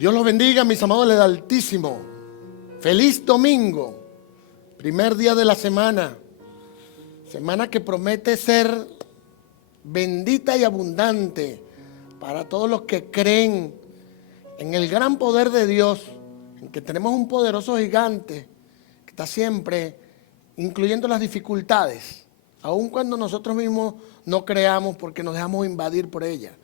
Dios los bendiga, mis amados del Altísimo. Feliz domingo, primer día de la semana. Semana que promete ser bendita y abundante para todos los que creen en el gran poder de Dios, en que tenemos un poderoso gigante que está siempre incluyendo las dificultades, aun cuando nosotros mismos no creamos porque nos dejamos invadir por ellas.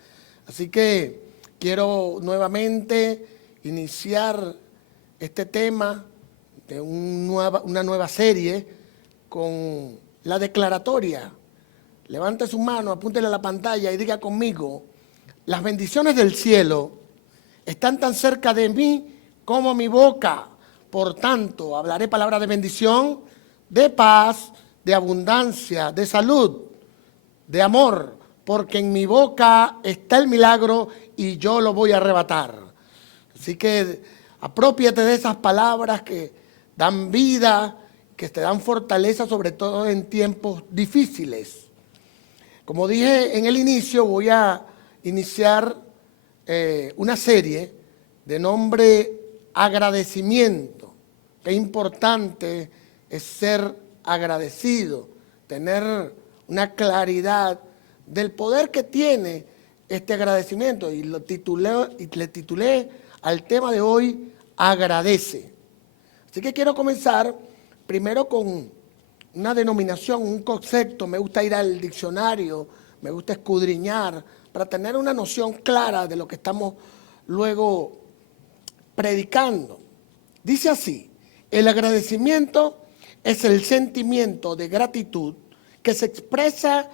Así que quiero nuevamente iniciar este tema de una nueva serie con la declaratoria. Levante su mano, apúntele a la pantalla y diga conmigo: las bendiciones del cielo están tan cerca de mí como mi boca. Por tanto, hablaré palabras de bendición, de paz, de abundancia, de salud, de amor, porque en mi boca está el milagro y yo lo voy a arrebatar. Así que aprópiate de esas palabras que dan vida, que te dan fortaleza, sobre todo en tiempos difíciles. Como dije en el inicio, voy a iniciar una serie de nombre agradecimiento. Qué importante es ser agradecido, tener una claridad del poder que tiene este agradecimiento. Y le titulé al tema de hoy: agradece. Así que quiero comenzar primero con una denominación, un concepto. Me gusta ir al diccionario, me gusta escudriñar para tener una noción clara de lo que estamos luego predicando. Dice así: el agradecimiento es el sentimiento de gratitud que se expresa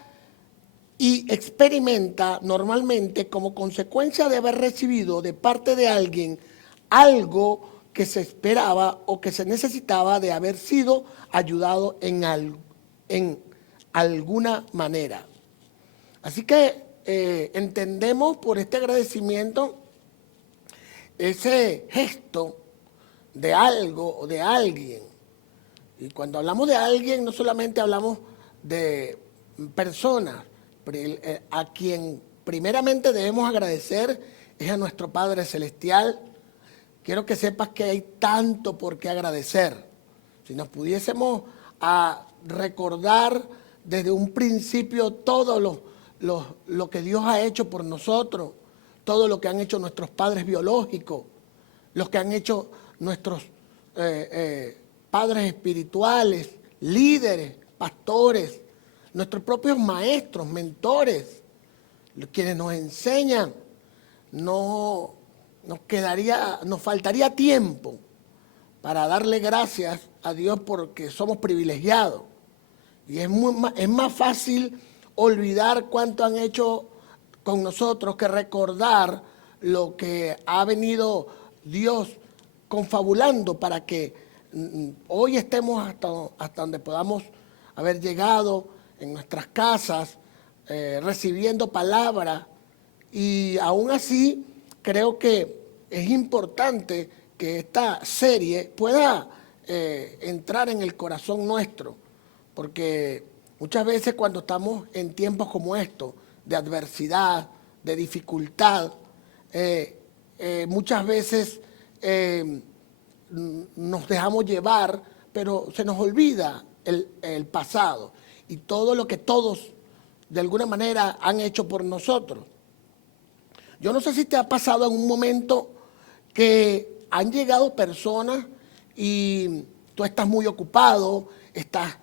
y experimenta normalmente como consecuencia de haber recibido de parte de alguien algo que se esperaba o que se necesitaba, de haber sido ayudado en alguna manera. Así que entendemos por este agradecimiento ese gesto de algo o de alguien. Y cuando hablamos de alguien, no solamente hablamos de personas. A quien primeramente debemos agradecer es a nuestro Padre Celestial. Quiero que sepas que hay tanto por qué agradecer. Si nos pudiésemos recordar desde un principio todo lo que Dios ha hecho por nosotros, todo lo que han hecho nuestros padres biológicos, los que han hecho nuestros padres espirituales, líderes, pastores, nuestros propios maestros, mentores, quienes nos enseñan, nos faltaría tiempo para darle gracias a Dios porque somos privilegiados. Y es más fácil olvidar cuánto han hecho con nosotros que recordar lo que ha venido Dios confabulando para que hoy estemos hasta donde podamos haber llegado en nuestras casas, recibiendo palabra. Y aún así creo que es importante que esta serie pueda entrar en el corazón nuestro, porque muchas veces cuando estamos en tiempos como estos, de adversidad, de dificultad, muchas veces nos dejamos llevar, pero se nos olvida el pasado y todo lo que todos de alguna manera han hecho por nosotros. Yo no sé si te ha pasado en un momento que han llegado personas y tú estás muy ocupado, estás,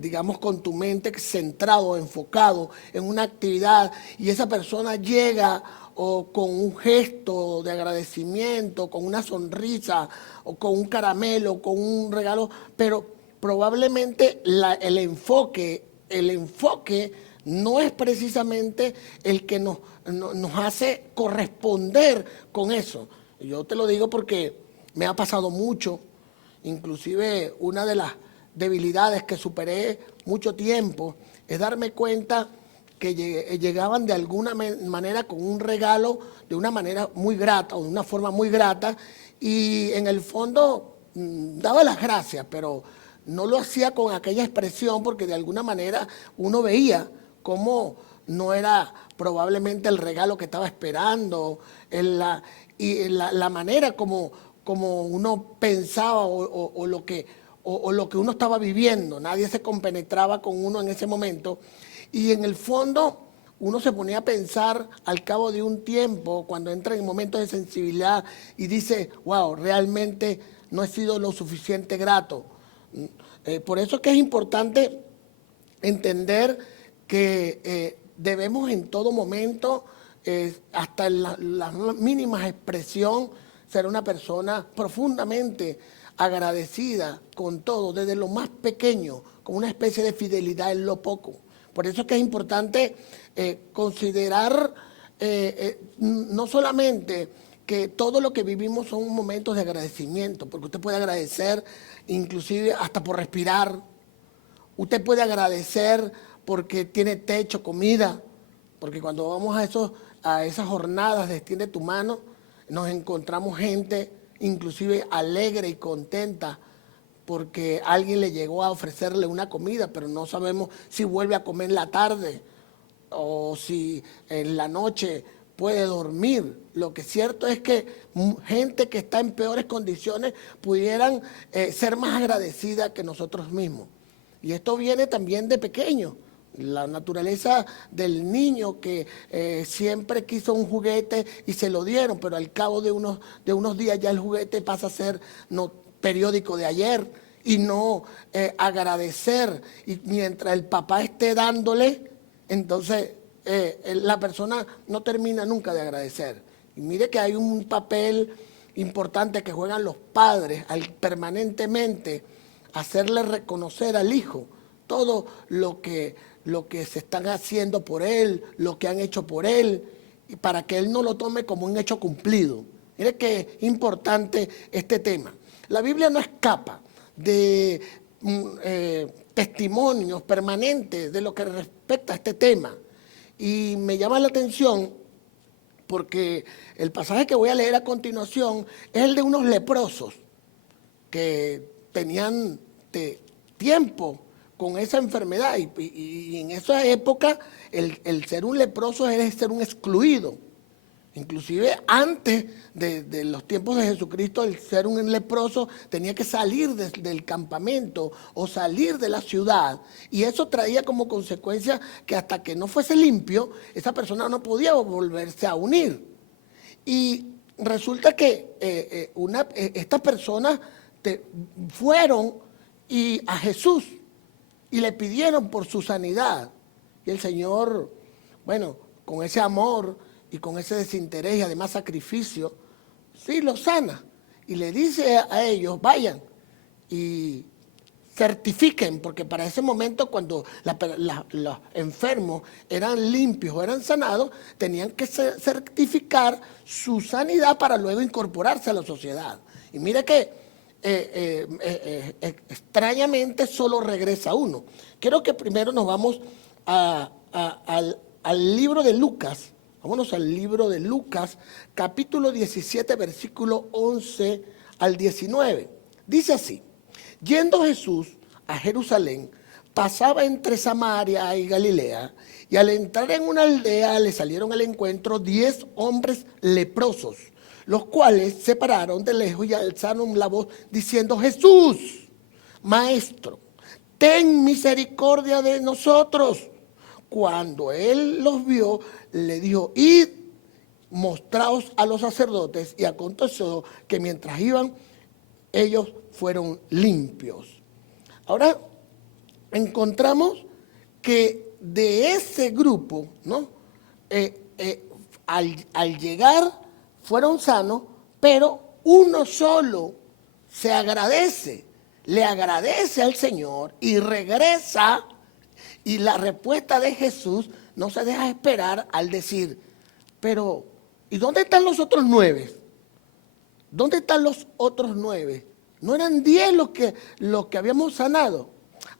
digamos, con tu mente centrado, enfocado en una actividad, y esa persona llega o con un gesto de agradecimiento, con una sonrisa, o con un caramelo, con un regalo, pero probablemente el enfoque no es precisamente el que nos hace corresponder con eso. Yo te lo digo porque me ha pasado mucho. Inclusive una de las debilidades que superé mucho tiempo es darme cuenta que llegaban de alguna manera con un regalo de una manera muy grata o de una forma muy grata, y en el fondo daba las gracias, pero no lo hacía con aquella expresión porque de alguna manera uno veía cómo no era probablemente el regalo que estaba esperando, la manera como uno pensaba o lo que uno estaba viviendo. Nadie se compenetraba con uno en ese momento. Y en el fondo uno se ponía a pensar al cabo de un tiempo, cuando entra en momentos de sensibilidad y dice, wow, realmente no he sido lo suficiente grato. Por eso es que es importante entender que debemos en todo momento, hasta en las mínimas expresión, ser una persona profundamente agradecida con todo, desde lo más pequeño, con una especie de fidelidad en lo poco. Por eso es que es importante considerar no solamente que todo lo que vivimos son momentos de agradecimiento, porque usted puede agradecer inclusive hasta por respirar. Usted puede agradecer porque tiene techo, comida, porque cuando vamos a esas jornadas de extiende tu mano, nos encontramos gente inclusive alegre y contenta porque alguien le llegó a ofrecerle una comida, pero no sabemos si vuelve a comer en la tarde o si en la noche puede dormir. Lo que es cierto es que gente que está en peores condiciones pudieran ser más agradecida que nosotros mismos. Y esto viene también de pequeño. La naturaleza del niño que siempre quiso un juguete y se lo dieron, pero al cabo de unos días ya el juguete pasa a ser periódico de ayer y no agradecer. Y mientras el papá esté dándole, entonces la persona no termina nunca de agradecer. Y mire que hay un papel importante que juegan los padres al permanentemente hacerle reconocer al hijo todo lo que se están haciendo por él, lo que han hecho por él, y para que él no lo tome como un hecho cumplido. Mire que es importante este tema. La Biblia no escapa de testimonios permanentes de lo que respecta a este tema. Y me llama la atención porque el pasaje que voy a leer a continuación es el de unos leprosos que tenían tiempo con esa enfermedad y en esa época el ser un leproso es ser un excluido. Inclusive antes de los tiempos de Jesucristo, el ser un leproso tenía que salir del campamento o salir de la ciudad. Y eso traía como consecuencia que hasta que no fuese limpio, esa persona no podía volverse a unir. Y resulta que estas personas fueron a Jesús y le pidieron por su sanidad. Y el Señor, bueno, con ese amor y con ese desinterés y además sacrificio, sí los sana. Y le dice a ellos, vayan y certifiquen, porque para ese momento cuando los enfermos eran limpios o eran sanados, tenían que certificar su sanidad para luego incorporarse a la sociedad. Y mire que extrañamente solo regresa uno. Quiero que primero nos vamos al libro de Lucas. Vámonos al libro de Lucas, capítulo 17, versículo 11 al 19. Dice así: yendo Jesús a Jerusalén, pasaba entre Samaria y Galilea, y al entrar en una aldea le salieron al encuentro 10 hombres leprosos, los cuales se pararon de lejos y alzaron la voz diciendo: Jesús, Maestro, ten misericordia de nosotros. Cuando él los vio, le dijo: id, mostraos a los sacerdotes. Y aconteció que mientras iban, ellos fueron limpios. Ahora encontramos que de ese grupo, ¿no? Al llegar fueron sanos, pero uno solo se agradece, le agradece al Señor y regresa. Y la respuesta de Jesús no se deja esperar al decir: pero ¿y dónde están los otros 9? ¿Dónde están los otros 9? ¿No eran 10 los que habíamos sanado?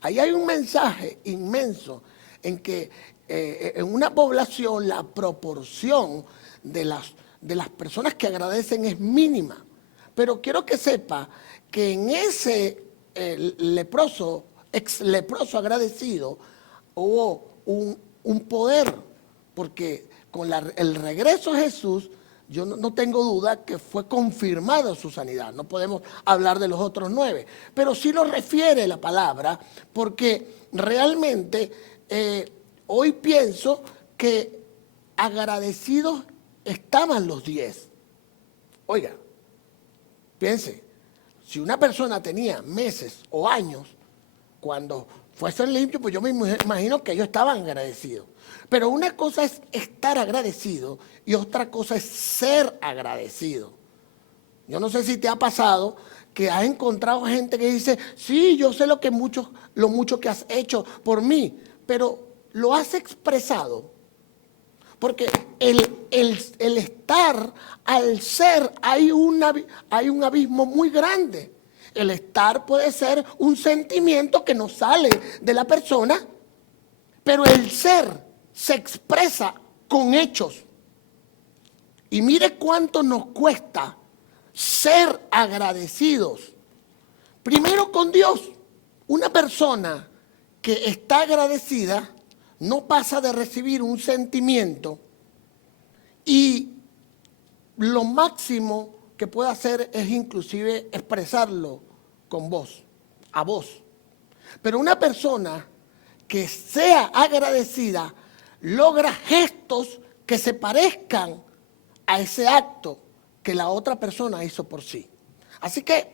Ahí hay un mensaje inmenso en que en una población la proporción de las personas que agradecen es mínima. Pero quiero que sepa que en ese ex leproso agradecido hubo un poder porque con el regreso de Jesús, yo no tengo duda que fue confirmada su sanidad. No podemos hablar de los otros 9, pero sí lo refiere la palabra, porque realmente hoy pienso que agradecidos estaban los 10. Oiga, piense, si una persona tenía meses o años, cuando fuesen limpios, pues yo me imagino que ellos estaban agradecidos. Pero una cosa es estar agradecido y otra cosa es ser agradecido. Yo no sé si te ha pasado que has encontrado gente que dice, sí, yo sé lo mucho que has hecho por mí, pero lo has expresado. Porque el estar, al ser, hay un abismo muy grande. El estar puede ser un sentimiento que no sale de la persona, pero el ser se expresa con hechos. Y mire cuánto nos cuesta ser agradecidos. Primero con Dios. Una persona que está agradecida no pasa de recibir un sentimiento y lo máximo que puede hacer es inclusive expresarlo con voz, a voz. Pero una persona que sea agradecida logra gestos que se parezcan a ese acto que la otra persona hizo por sí. Así que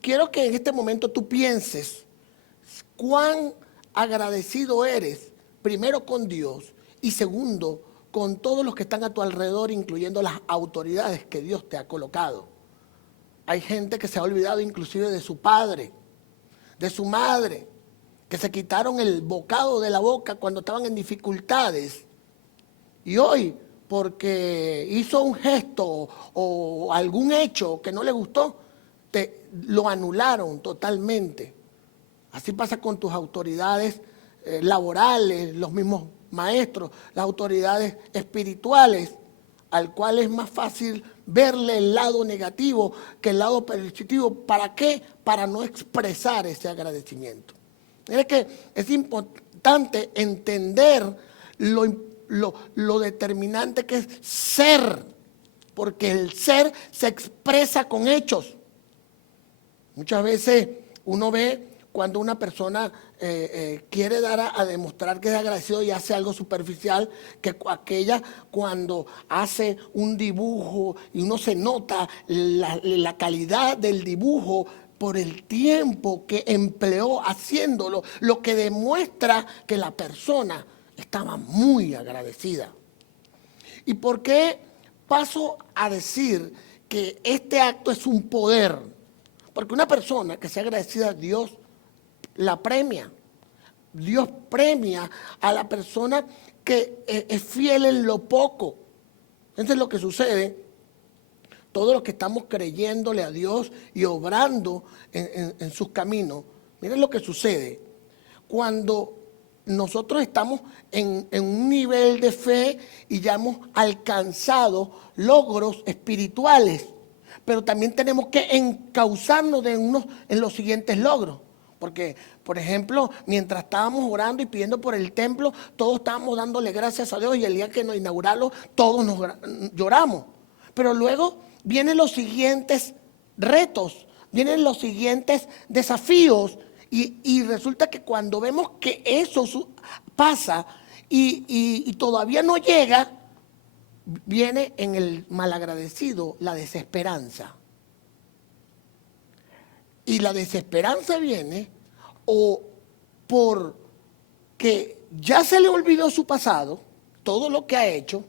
quiero que en este momento tú pienses cuán agradecido eres, primero con Dios y segundo con todos los que están a tu alrededor, incluyendo las autoridades que Dios te ha colocado. Hay gente que se ha olvidado inclusive de su padre, de su madre, que se quitaron el bocado de la boca cuando estaban en dificultades. Y hoy, porque hizo un gesto o algún hecho que no le gustó, lo anularon totalmente. Así pasa con tus autoridades laborales, los mismos maestros, las autoridades espirituales, al cual es más fácil verle el lado negativo que el lado positivo. ¿Para qué? Para no expresar ese agradecimiento. Es que es importante entender lo determinante que es ser, porque el ser se expresa con hechos. Muchas veces uno ve cuando una persona quiere dar a demostrar que es agradecido y hace algo superficial, que aquella cuando hace un dibujo y uno se nota la calidad del dibujo por el tiempo que empleó haciéndolo, lo que demuestra que la persona estaba muy agradecida. ¿Y por qué paso a decir que este acto es un poder? Porque una persona que sea agradecida a Dios la premia. Dios premia a la persona que es fiel en lo poco. Entonces lo que sucede, todos los que estamos creyéndole a Dios y obrando en sus caminos, miren lo que sucede. Cuando nosotros estamos en un nivel de fe y ya hemos alcanzado logros espirituales, pero también tenemos que encauzarnos en los siguientes logros. Porque, por ejemplo, mientras estábamos orando y pidiendo por el templo, todos estábamos dándole gracias a Dios y el día que nos inauguramos, todos nos lloramos. Pero luego vienen los siguientes retos, vienen los siguientes desafíos y resulta que cuando vemos que eso pasa y todavía no llega, viene en el malagradecido la desesperanza. Y la desesperanza viene o porque ya se le olvidó su pasado, todo lo que ha hecho,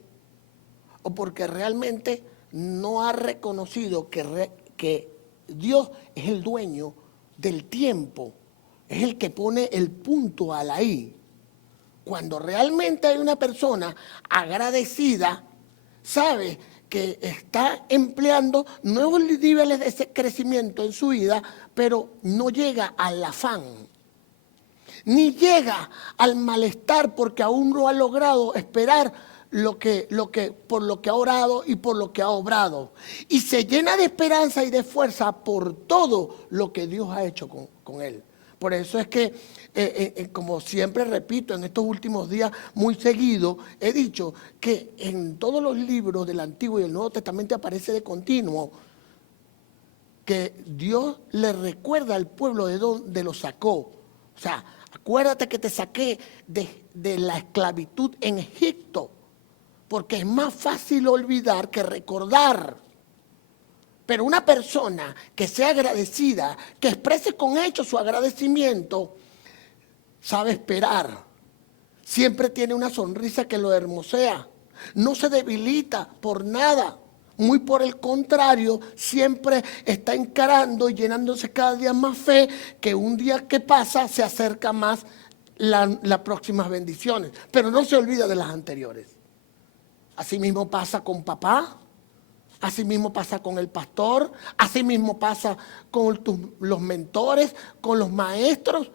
o porque realmente no ha reconocido que Dios es el dueño del tiempo, es el que pone el punto a la I. Cuando realmente hay una persona agradecida, sabe que está empleando nuevos niveles de ese crecimiento en su vida, pero no llega al afán, ni llega al malestar porque aún no ha logrado esperar por lo que ha orado y por lo que ha obrado. Y se llena de esperanza y de fuerza por todo lo que Dios ha hecho con él. Por eso es que, como siempre repito, en estos últimos días muy seguido, he dicho que en todos los libros del Antiguo y el Nuevo Testamento aparece de continuo que Dios le recuerda al pueblo de donde lo sacó. O sea, acuérdate que te saqué de la esclavitud en Egipto, porque es más fácil olvidar que recordar. Pero una persona que sea agradecida, que exprese con hechos su agradecimiento, sabe esperar. Siempre tiene una sonrisa que lo hermosea. No se debilita por nada. Muy por el contrario, siempre está encarando y llenándose cada día más fe, que un día que pasa se acerca más las próximas bendiciones. Pero no se olvida de las anteriores. Así mismo pasa con papá. Así mismo pasa con el pastor, así mismo pasa con los mentores, con los maestros,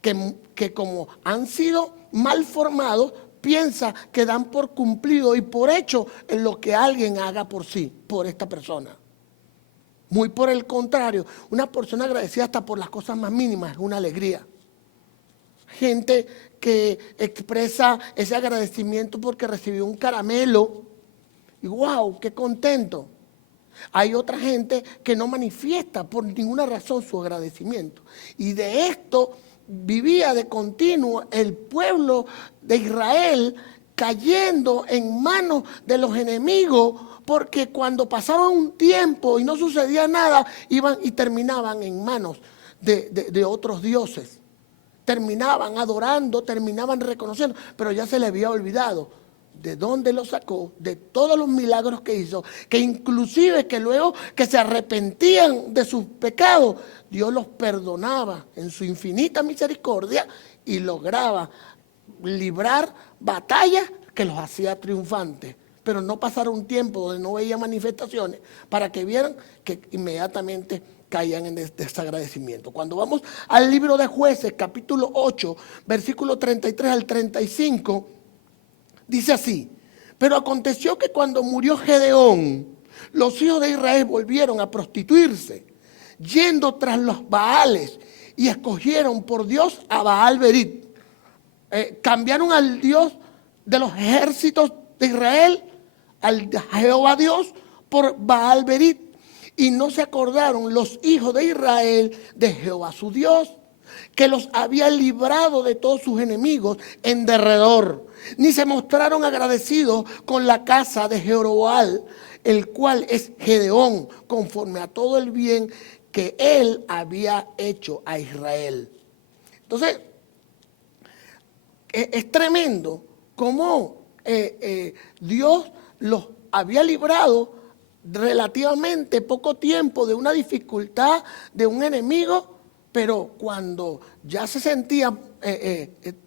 que como han sido mal formados, piensa que dan por cumplido y por hecho en lo que alguien haga por sí, por esta persona. Muy por el contrario, una persona agradecida hasta por las cosas más mínimas es una alegría. Gente que expresa ese agradecimiento porque recibió un caramelo. Y wow, qué contento. Hay otra gente que no manifiesta por ninguna razón su agradecimiento. Y de esto vivía de continuo el pueblo de Israel cayendo en manos de los enemigos, porque cuando pasaba un tiempo y no sucedía nada, iban y terminaban en manos de otros dioses. Terminaban adorando, terminaban reconociendo, pero ya se les había olvidado de dónde lo sacó, de todos los milagros que hizo, que inclusive que luego que se arrepentían de sus pecados, Dios los perdonaba en su infinita misericordia y lograba librar batallas que los hacía triunfantes. Pero no pasara un tiempo donde no veía manifestaciones para que vieran que inmediatamente caían en desagradecimiento. Cuando vamos al libro de Jueces, capítulo 8, versículo 33 al 35, dice así: pero aconteció que cuando murió Gedeón, los hijos de Israel volvieron a prostituirse, yendo tras los Baales, y escogieron por Dios a Baal-Berit. Cambiaron al Dios de los ejércitos de Israel, al Jehová Dios, por Baal-Berit. Y no se acordaron los hijos de Israel de Jehová su Dios, que los había librado de todos sus enemigos en derredor, ni se mostraron agradecidos con la casa de Jeroboam, el cual es Gedeón, conforme a todo el bien que él había hecho a Israel. Entonces, es tremendo cómo Dios los había librado relativamente poco tiempo de una dificultad, de un enemigo, pero cuando ya se sentían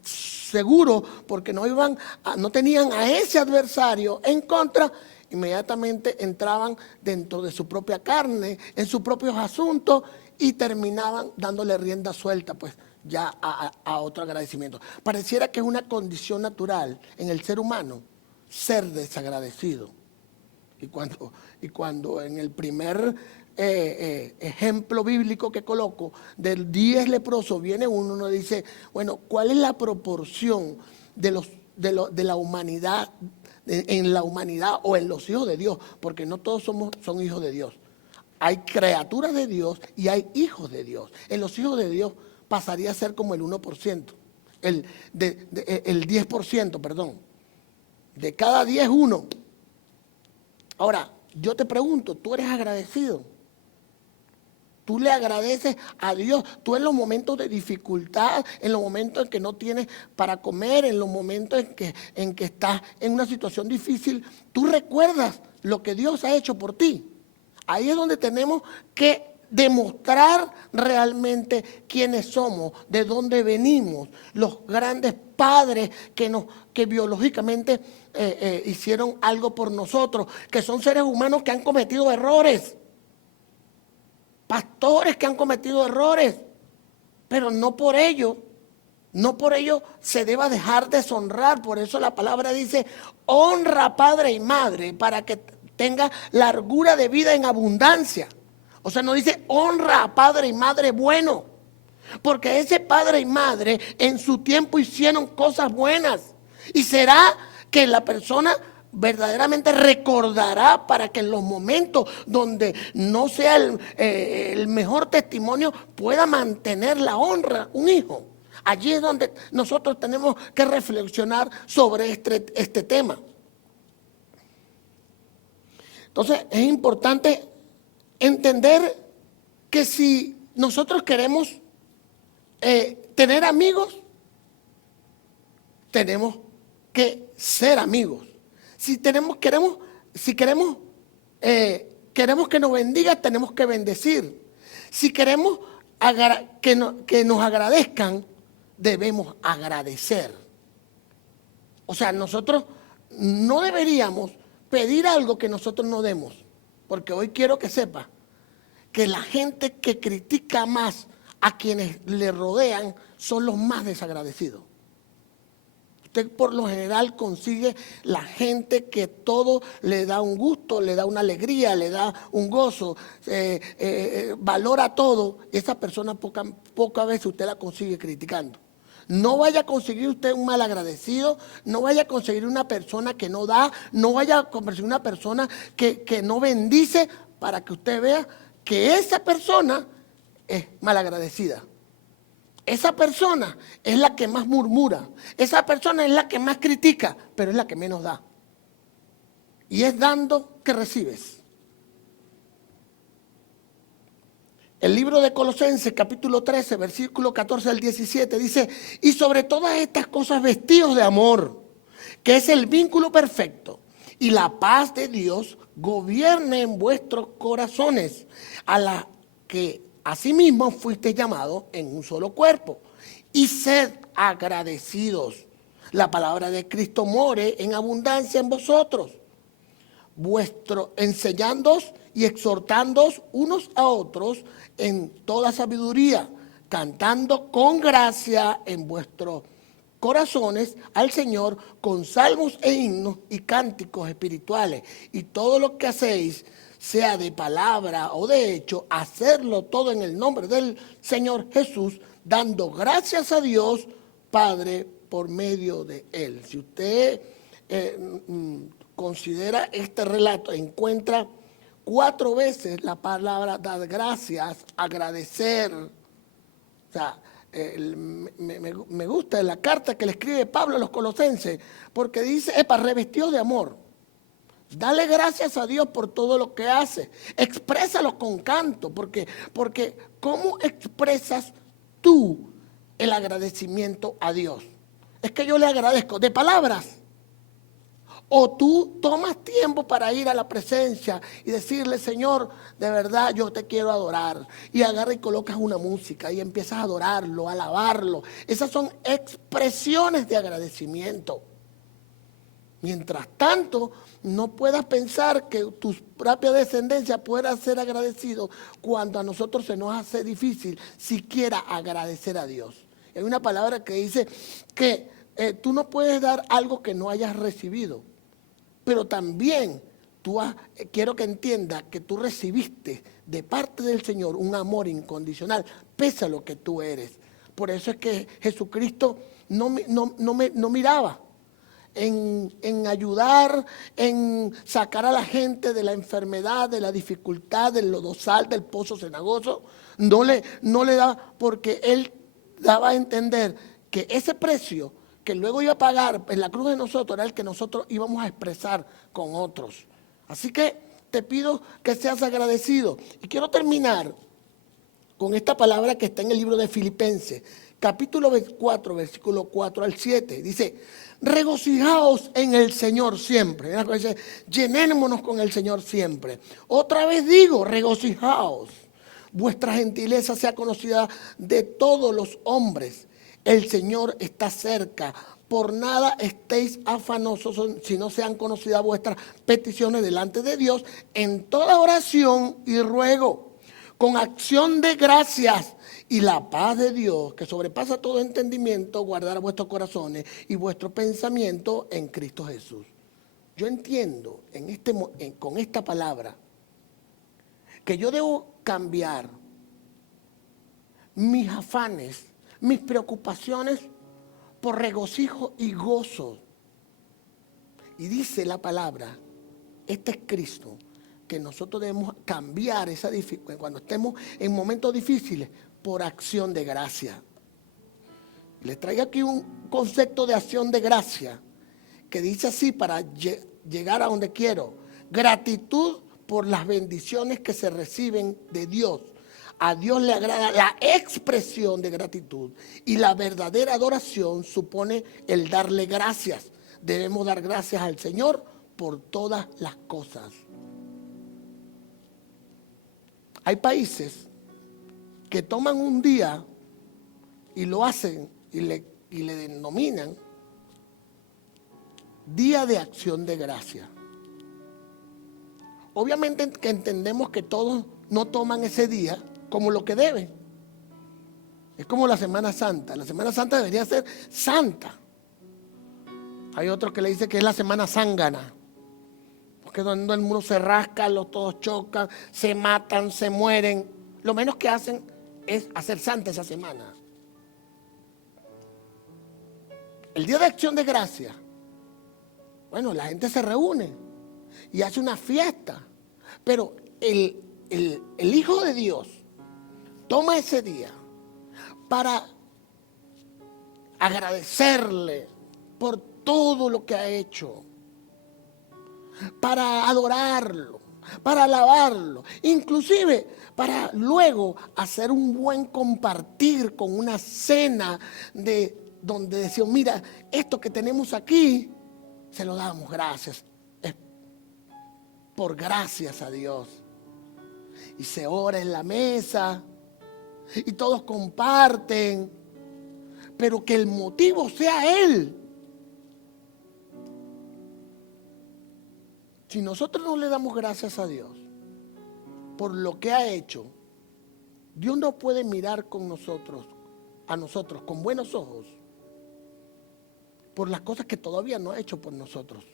seguros porque no tenían a ese adversario en contra, inmediatamente entraban dentro de su propia carne, en sus propios asuntos, y terminaban dándole rienda suelta, pues ya a otro agradecimiento. Pareciera que es una condición natural en el ser humano ser desagradecido. Y cuando en el primer ejemplo bíblico que coloco, del 10 leprosos, viene uno dice, bueno, ¿cuál es la proporción de la humanidad, en la humanidad o en los hijos de Dios? Porque no todos son hijos de Dios. Hay criaturas de Dios y hay hijos de Dios. En los hijos de Dios pasaría a ser como el 1%, el 10%, perdón. De cada 10, 1. Ahora, yo te pregunto, ¿tú eres agradecido? Tú le agradeces a Dios. Tú en los momentos de dificultad, en los momentos en que no tienes para comer, en los momentos en que estás en una situación difícil, tú recuerdas lo que Dios ha hecho por ti. Ahí es donde tenemos que demostrar realmente quiénes somos, de dónde venimos, los grandes padres que biológicamente hicieron algo por nosotros, que son seres humanos que han cometido errores, pastores que han cometido errores, pero no por ello se deba dejar deshonrar. Por eso la palabra dice, honra padre y madre para que tenga largura de vida en abundancia. O sea, no dice honra a padre y madre bueno. Porque ese padre y madre en su tiempo hicieron cosas buenas. Y será que la persona verdaderamente recordará para que en los momentos donde no sea el mejor testimonio pueda mantener la honra un hijo. Allí es donde nosotros tenemos que reflexionar sobre este tema. Entonces es importante entender que si nosotros queremos tener amigos, tenemos que ser amigos. Si queremos que nos bendiga, tenemos que bendecir. Si queremos que nos agradezcan, debemos agradecer. O sea, nosotros no deberíamos pedir algo que nosotros no demos. Porque hoy quiero que sepa que la gente que critica más a quienes le rodean son los más desagradecidos. Usted por lo general consigue la gente que todo le da un gusto, le da una alegría, le da un gozo, valora todo. Esa persona pocas veces usted la consigue criticando. No vaya a conseguir usted un mal agradecido, no vaya a conseguir una persona que no da, no vaya a conseguir una persona que no bendice, para que usted vea que esa persona es malagradecida. Esa persona es la que más murmura, esa persona es la que más critica, pero es la que menos da. Y es dando que recibes. El libro de Colosenses, capítulo 13, versículo 14 al 17, dice: y sobre todas estas cosas vestidos de amor, que es el vínculo perfecto, y la paz de Dios gobierne en vuestros corazones, a la que asimismo fuiste llamados en un solo cuerpo, y sed agradecidos. La palabra de Cristo more en abundancia en vosotros, enseñándoos y exhortándoos unos a otros en toda sabiduría, cantando con gracia en vuestros corazones al Señor con salmos e himnos y cánticos espirituales. Y todo lo que hacéis, sea de palabra o de hecho, hacerlo todo en el nombre del Señor Jesús, dando gracias a Dios Padre por medio de Él. Si usted considera este relato, encuentra 4 veces la palabra dar gracias, agradecer. O sea, me gusta la carta que le escribe Pablo a los colosenses, porque dice, revestido de amor. Dale gracias a Dios por todo lo que hace. Exprésalo con canto, porque ¿cómo expresas tú el agradecimiento a Dios? Es que yo le agradezco de palabras. O tú tomas tiempo para ir a la presencia y decirle, Señor, de verdad yo te quiero adorar. Y agarra y colocas una música y empiezas a adorarlo, a alabarlo. Esas son expresiones de agradecimiento. Mientras tanto, no puedas pensar que tu propia descendencia pueda ser agradecido cuando a nosotros se nos hace difícil siquiera agradecer a Dios. Hay una palabra que dice que tú no puedes dar algo que no hayas recibido. Pero también quiero que entiendas que tú recibiste de parte del Señor un amor incondicional, pese a lo que tú eres. Por eso es que Jesucristo no miraba en ayudar, en sacar a la gente de la enfermedad, de la dificultad, del lodazal, del pozo cenagoso. No le daba, porque Él daba a entender que ese precio que luego iba a pagar en la cruz de nosotros era el que nosotros íbamos a expresar con otros. Así que te pido que seas agradecido. Y quiero terminar con esta palabra que está en el libro de Filipenses, capítulo 4, versículo 4 al 7. Dice, regocijaos en el Señor siempre. Dice, llenémonos con el Señor siempre. Otra vez digo, regocijaos. Vuestra gentileza sea conocida de todos los hombres. El Señor está cerca. Por nada estéis afanosos, si no sean conocidas vuestras peticiones delante de Dios, en toda oración y ruego, con acción de gracias, y la paz de Dios, que sobrepasa todo entendimiento, guardará vuestros corazones y vuestro pensamiento en Cristo Jesús. Yo entiendo con esta palabra que yo debo cambiar mis afanes, mis preocupaciones por regocijo y gozo. Y dice la palabra, este es Cristo, que nosotros debemos cambiar esa dificultad cuando estemos en momentos difíciles por acción de gracia. Les traigo aquí un concepto de acción de gracia que dice así para llegar a donde quiero. Gratitud por las bendiciones que se reciben de Dios. A Dios le agrada la expresión de gratitud y la verdadera adoración supone el darle gracias. Debemos dar gracias al Señor por todas las cosas. Hay países que toman un día y lo hacen y le denominan Día de Acción de Gracia. Obviamente que entendemos que todos no toman ese día como lo que deben. Es como la Semana Santa. La Semana Santa debería ser santa. Hay otros que le dicen que es la Semana Zángana. Porque donde el mundo se rasca, todos chocan, se matan, se mueren. Lo menos que hacen es hacer santa esa semana. El Día de Acción de Gracia. Bueno, la gente se reúne y hace una fiesta. Pero el Hijo de Dios toma ese día para agradecerle por todo lo que ha hecho, para adorarlo, para alabarlo, inclusive para luego hacer un buen compartir con una cena donde decimos, mira, esto que tenemos aquí, se lo damos gracias, es por gracias a Dios. Y se ora en la mesa, y todos comparten, pero que el motivo sea Él. Si nosotros no le damos gracias a Dios por lo que ha hecho, Dios no puede mirar a nosotros con buenos ojos por las cosas que todavía no ha hecho por nosotros.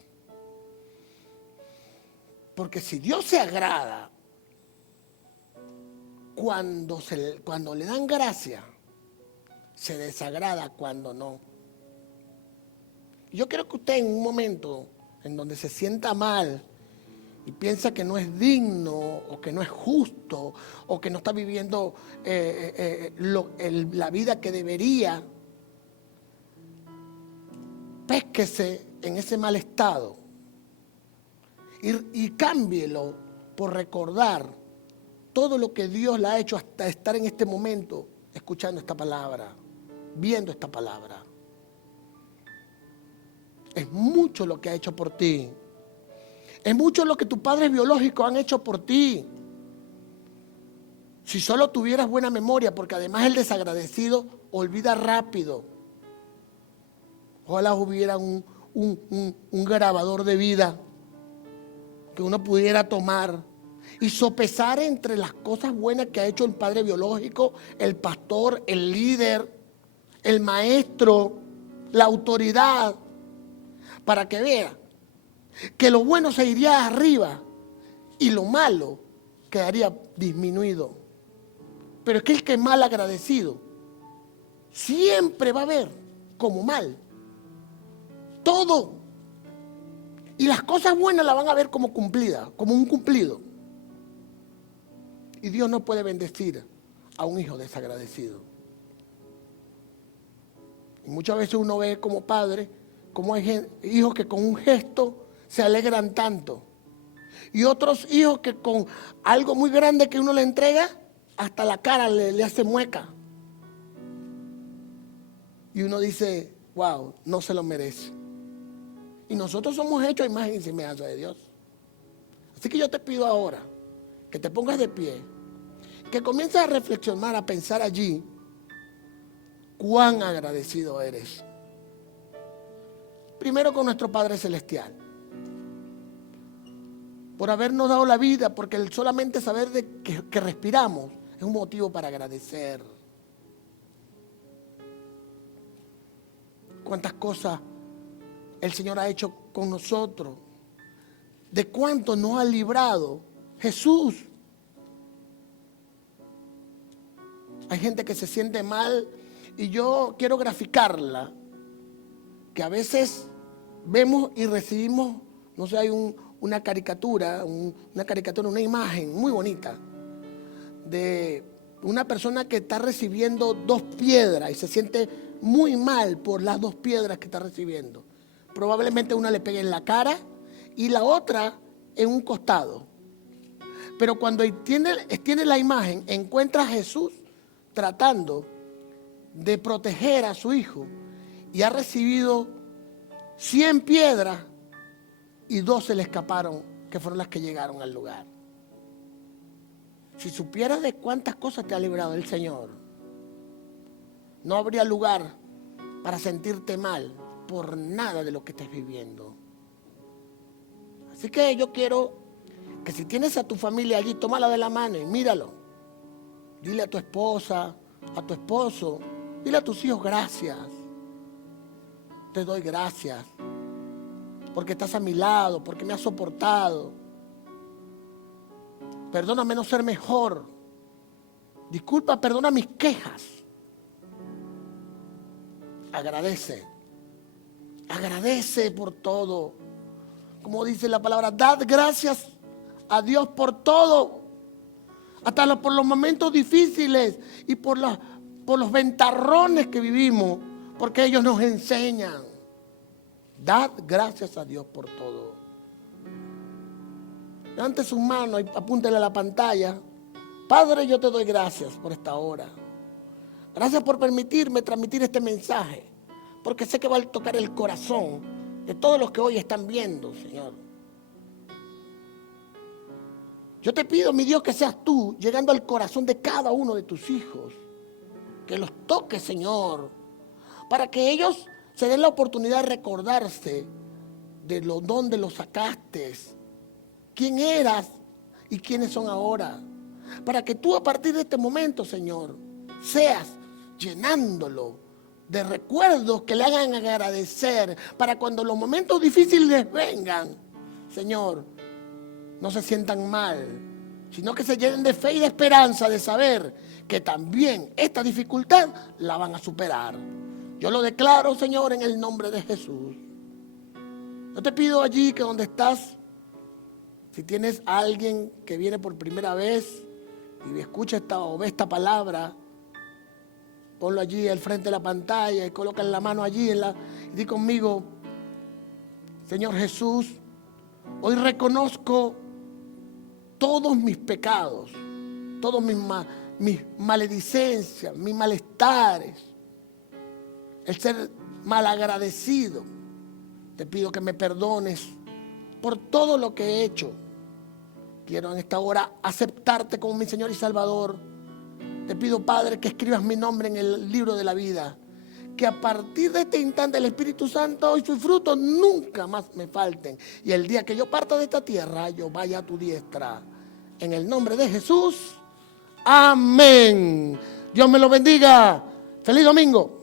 Porque si Dios se agrada cuando le dan gracia, se desagrada cuando no. Yo quiero que usted en un momento en donde se sienta mal y piensa que no es digno o que no es justo o que no está viviendo la vida que debería, pésquese en ese mal estado y cámbielo por recordar todo lo que Dios le ha hecho hasta estar en este momento escuchando esta palabra, viendo esta palabra. Es mucho lo que ha hecho por ti. Es mucho lo que tus padres biológicos han hecho por ti. Si solo tuvieras buena memoria, porque además el desagradecido olvida rápido. Ojalá hubiera un grabador de vida que uno pudiera tomar y sopesar entre las cosas buenas que ha hecho el padre biológico, el pastor, el líder, el maestro, la autoridad, para que vea que lo bueno se iría arriba y lo malo quedaría disminuido. Pero es que el que es mal agradecido siempre va a ver como mal todo. Y las cosas buenas las van a ver como cumplidas, como un cumplido. Y Dios no puede bendecir a un hijo desagradecido. Y muchas veces uno ve como padre, como hay hijos que con un gesto se alegran tanto. Y otros hijos que con algo muy grande que uno le entrega, hasta la cara le hace mueca. Y uno dice, wow, no se lo merece. Y nosotros somos hechos a imagen y semejanza de Dios. Así que yo te pido ahora que te pongas de pie, que comiences a reflexionar, a pensar allí cuán agradecido eres. Primero con nuestro Padre Celestial, por habernos dado la vida, porque el solamente saber que respiramos es un motivo para agradecer. Cuántas cosas el Señor ha hecho con nosotros, de cuánto nos ha librado Jesús. Hay gente que se siente mal y yo quiero graficarla, que a veces vemos y recibimos, no sé, hay una caricatura, una imagen muy bonita de una persona que está recibiendo 2 piedras y se siente muy mal por las 2 piedras que está recibiendo. Probablemente una le pegue en la cara y la otra en un costado. Pero cuando tiene la imagen, encuentra a Jesús tratando de proteger a su hijo y ha recibido 100 piedras y 2 se le escaparon, que fueron las que llegaron al lugar. Si supieras de cuántas cosas te ha librado el Señor, no habría lugar para sentirte mal por nada de lo que estés viviendo. Así que yo quiero que si tienes a tu familia allí, tómala de la mano y míralo. Dile a tu esposa, a tu esposo, dile a tus hijos gracias. Te doy gracias porque estás a mi lado, porque me has soportado. Perdóname no ser mejor. Disculpa, perdona mis quejas. Agradece. Agradece por todo. Como dice la palabra, dad gracias a Dios por todo. Hasta por los momentos difíciles y por los ventarrones que vivimos. Porque ellos nos enseñan. Dad gracias a Dios por todo. Levante sus manos y apúntele a la pantalla. Padre, yo te doy gracias por esta hora. Gracias por permitirme transmitir este mensaje. Porque sé que va a tocar el corazón de todos los que hoy están viendo, Señor. Yo te pido, mi Dios, que seas tú llegando al corazón de cada uno de tus hijos. Que los toques, Señor. Para que ellos se den la oportunidad de recordarse de dónde los sacaste. Quién eras y quiénes son ahora. Para que tú a partir de este momento, Señor, seas llenándolo de recuerdos que le hagan agradecer. Para cuando los momentos difíciles vengan, Señor, no se sientan mal, sino que se llenen de fe y de esperanza de saber que también esta dificultad la van a superar. Yo lo declaro, Señor, en el nombre de Jesús. Yo te pido allí que donde estás, si tienes a alguien que viene por primera vez y escucha o ve esta palabra, ponlo allí al frente de la pantalla y coloca la mano allí y di conmigo: Señor Jesús, hoy reconozco todos mis pecados, todos mis maledicencias, mis malestares, el ser malagradecido. Te pido que me perdones por todo lo que he hecho. Quiero en esta hora aceptarte como mi Señor y Salvador. Te pido, Padre, que escribas mi nombre en el libro de la vida. Que a partir de este instante el Espíritu Santo y sus frutos nunca más me falten. Y el día que yo parta de esta tierra, yo vaya a tu diestra. En el nombre de Jesús. Amén. Dios me lo bendiga. Feliz domingo.